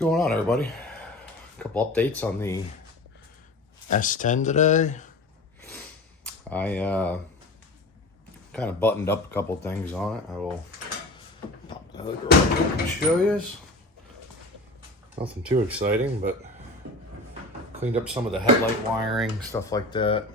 Going on, everybody? A couple updates on the S-10 today. I kind of buttoned up a couple things on it. I will pop the hood real quick and show you. Nothing too exciting, but cleaned up some of the headlight wiring, stuff like that.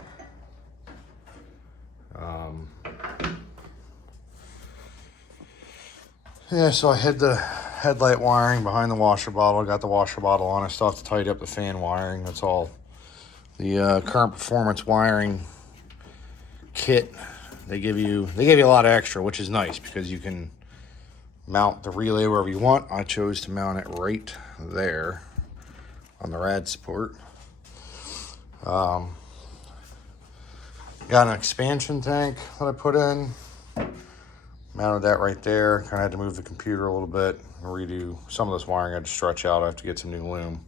Yeah, so I hid the headlight wiring behind the washer bottle. Got the washer bottle on. I still have to tidy up the fan wiring. That's all. The current performance wiring kit, they give you a lot of extra, which is nice because you can mount the relay wherever you want. I chose to mount it right there on the rad support. Got an expansion tank that I put in. Mounted that right there. Kind of had to move the computer a little bit, redo some of this wiring. I had to stretch out. I have to get some new loom.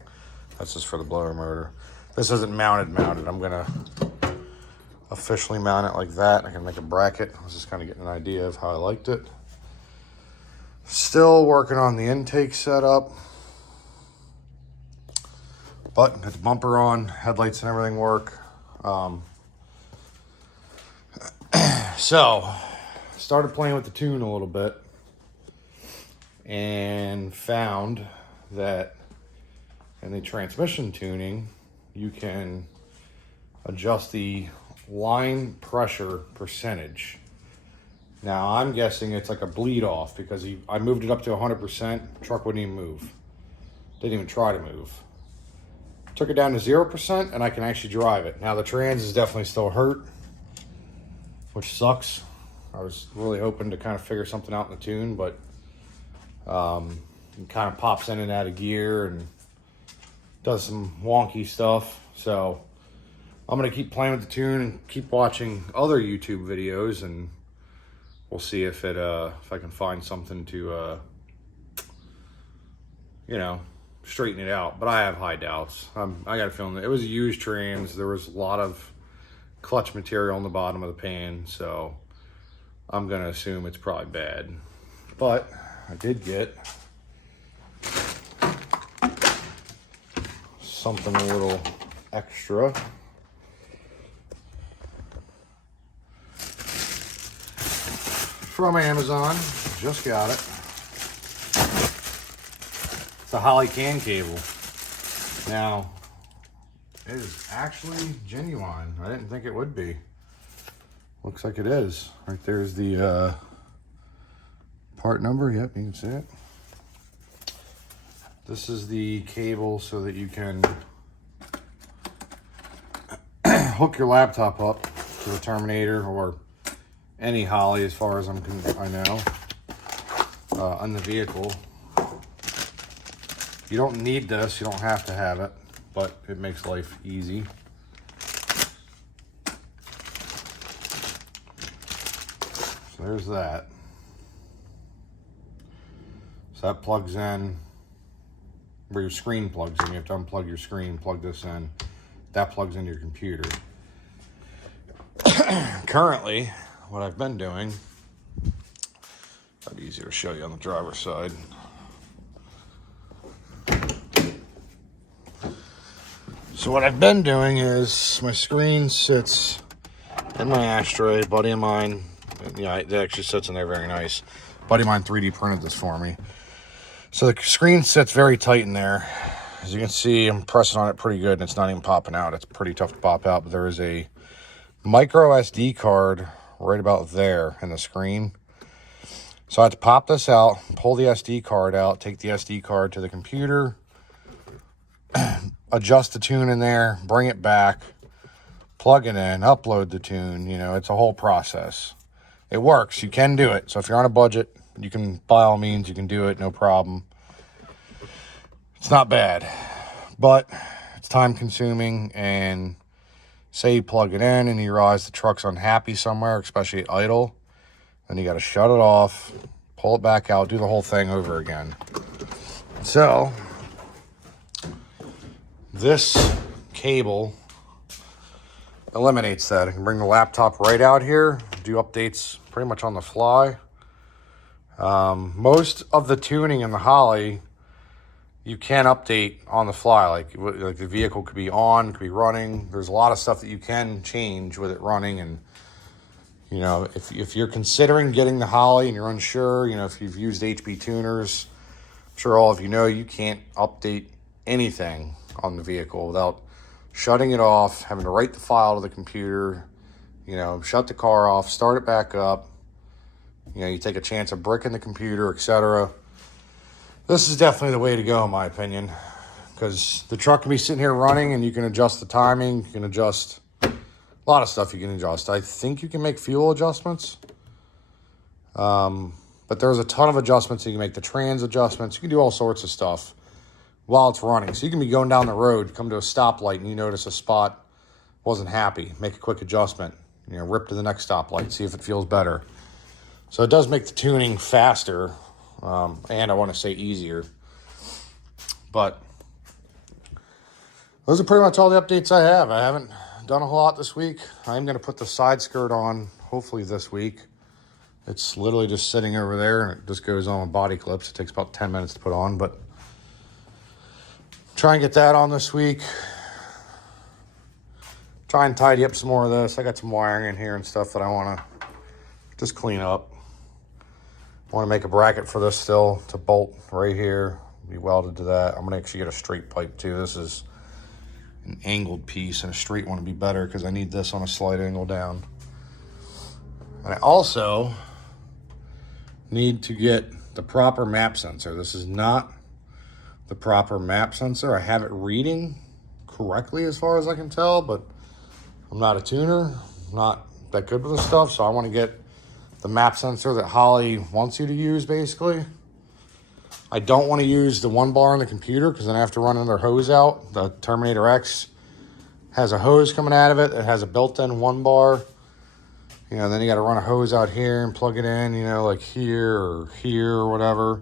That's just for the blower motor. This isn't mounted. I'm gonna officially mount it like that. I can make a bracket. I was just kind of getting an idea of how I liked it. Still working on the intake setup, but got the bumper on, headlights and everything work. So started playing with the tune a little bit and found that in the transmission tuning, you can adjust the line pressure percentage. Now I'm guessing it's like a bleed off because I moved it up to 100%, truck wouldn't even move. Didn't even try to move. Took it down to 0% and I can actually drive it. Now the trans is definitely still hurt, which sucks. I was really hoping to kind of figure something out in the tune, but it kind of pops in and out of gear and does some wonky stuff. So I'm going to keep playing with the tune and keep watching other YouTube videos, and we'll see if I can find something to, straighten it out. But I have high doubts. I got a feeling that it was a used trans. There was a lot of clutch material on the bottom of the pan, so I'm gonna assume it's probably bad. But I did get something a little extra. From Amazon, just got it. It's a Holley can cable. Now, it is actually genuine. I didn't think it would be. Looks like it is. Right there's the part number. Yep, you can see it. This is the cable so that you can hook your laptop up to the Terminator or any Holley, as far as I know, on the vehicle. You don't need this. You don't have to have it, but it makes life easy. So there's that. So that plugs in where your screen plugs in. You have to unplug your screen, plug this in. That plugs into your computer. Currently, what I've been doing, that'd be easier to show you on the driver's side. So what I've been doing is my screen sits in my ashtray. A buddy of mine, it actually sits in there very nice. A buddy of mine 3D printed this for me. So the screen sits very tight in there. As you can see, I'm pressing on it pretty good and it's not even popping out. It's pretty tough to pop out, but there is a micro SD card right about there in the screen. So I have to pop this out, pull the SD card out, take the SD card to the computer, adjust the tune in there, bring it back, plug it in, upload the tune. It's a whole process. It works. You can do it. So if you're on a budget, you can, by all means, you can do it. No problem. It's not bad, but it's time consuming. And say you plug it in and you realize the truck's unhappy somewhere, especially at idle, then you got to shut it off, pull it back out, do the whole thing over again. So this cable eliminates that. I can bring the laptop right out here, do updates pretty much on the fly. Most of the tuning in the Holley you can update on the fly. Like the vehicle could be on, could be running. There's a lot of stuff that you can change with it running. And, you know, if you're considering getting the Holley and you're unsure, you know, if you've used HB tuners, I'm sure all of you know you can't update anything on the vehicle without shutting it off, having to write the file to the computer, you know, shut the car off, start it back up. You know, you take a chance of bricking the computer, etc. This is definitely the way to go, in my opinion, because the truck can be sitting here running and you can adjust the timing, you can adjust a lot of stuff you can adjust. I think you can make fuel adjustments, but there's a ton of adjustments. You can make the trans adjustments. You can do all sorts of stuff while it's running. So you can be going down the road, come to a stoplight, and you notice a spot wasn't happy. Make a quick adjustment. You know, rip to the next stoplight, see if it feels better. So it does make the tuning faster, and I want to say easier. But those are pretty much all the updates I have. I haven't done a whole lot this week. I'm going to put the side skirt on hopefully this week. It's literally just sitting over there, and it just goes on with body clips. It takes about 10 minutes to put on, but try and get that on this week. Try and tidy up some more of this. I got some wiring in here and stuff that I want to just clean up. I want to make a bracket for this still to bolt right here. Be welded to that. I'm going to actually get a straight pipe too. This is an angled piece, and a straight one would be better because I need this on a slight angle down. And I also need to get the proper map sensor. This is not the proper map sensor. I have it reading correctly as far as I can tell, but I'm not a tuner. I'm not that good with this stuff, so I want to get the map sensor that Holley wants you to use, basically. I don't want to use the one bar on the computer because then I have to run another hose out. The Terminator X has a hose coming out of it. It has a built-in one bar. You know, then you got to run a hose out here and plug it in, you know, like here or whatever.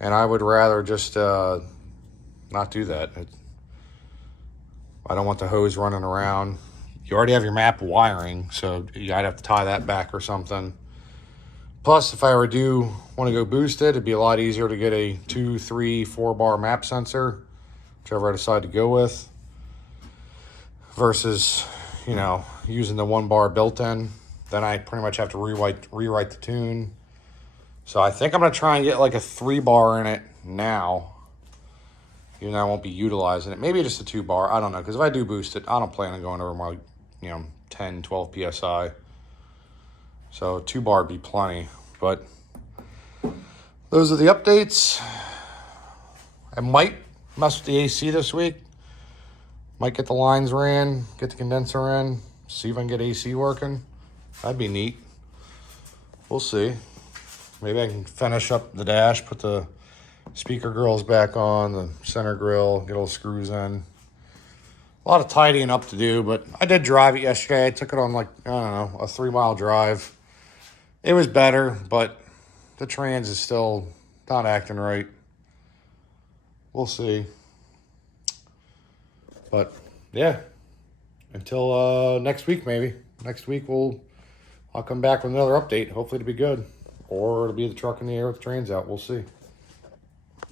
And I would rather just not do that. I don't want the hose running around. You already have your map wiring, so I'd have to tie that back or something. Plus, if I ever do want to go boosted, it'd be a lot easier to get a 2, 3, 4 bar map sensor, whichever I decide to go with, versus, you know, using the 1 bar built-in. Then I pretty much have to rewrite the tune. So I think I'm going to try and get like a 3 bar in it now, even though I won't be utilizing it. Maybe just a 2 bar. I don't know, because if I do boost it, I don't plan on going over my, 10, 12 PSI. So 2 bar would be plenty. But those are the updates. I might mess with the AC this week. Might get the lines ran, get the condenser in, see if I can get AC working. That'd be neat. We'll see. Maybe I can finish up the dash, put the speaker grills back on, the center grill, get all the screws in. A lot of tidying up to do, but I did drive it yesterday. I took it on like, I don't know, a 3-mile drive. It was better, but the trans is still not acting right. We'll see. But yeah, until next week maybe. Next week I'll come back with another update. Hopefully it'll be good. Or it'll be the truck in the air with the trans out. We'll see.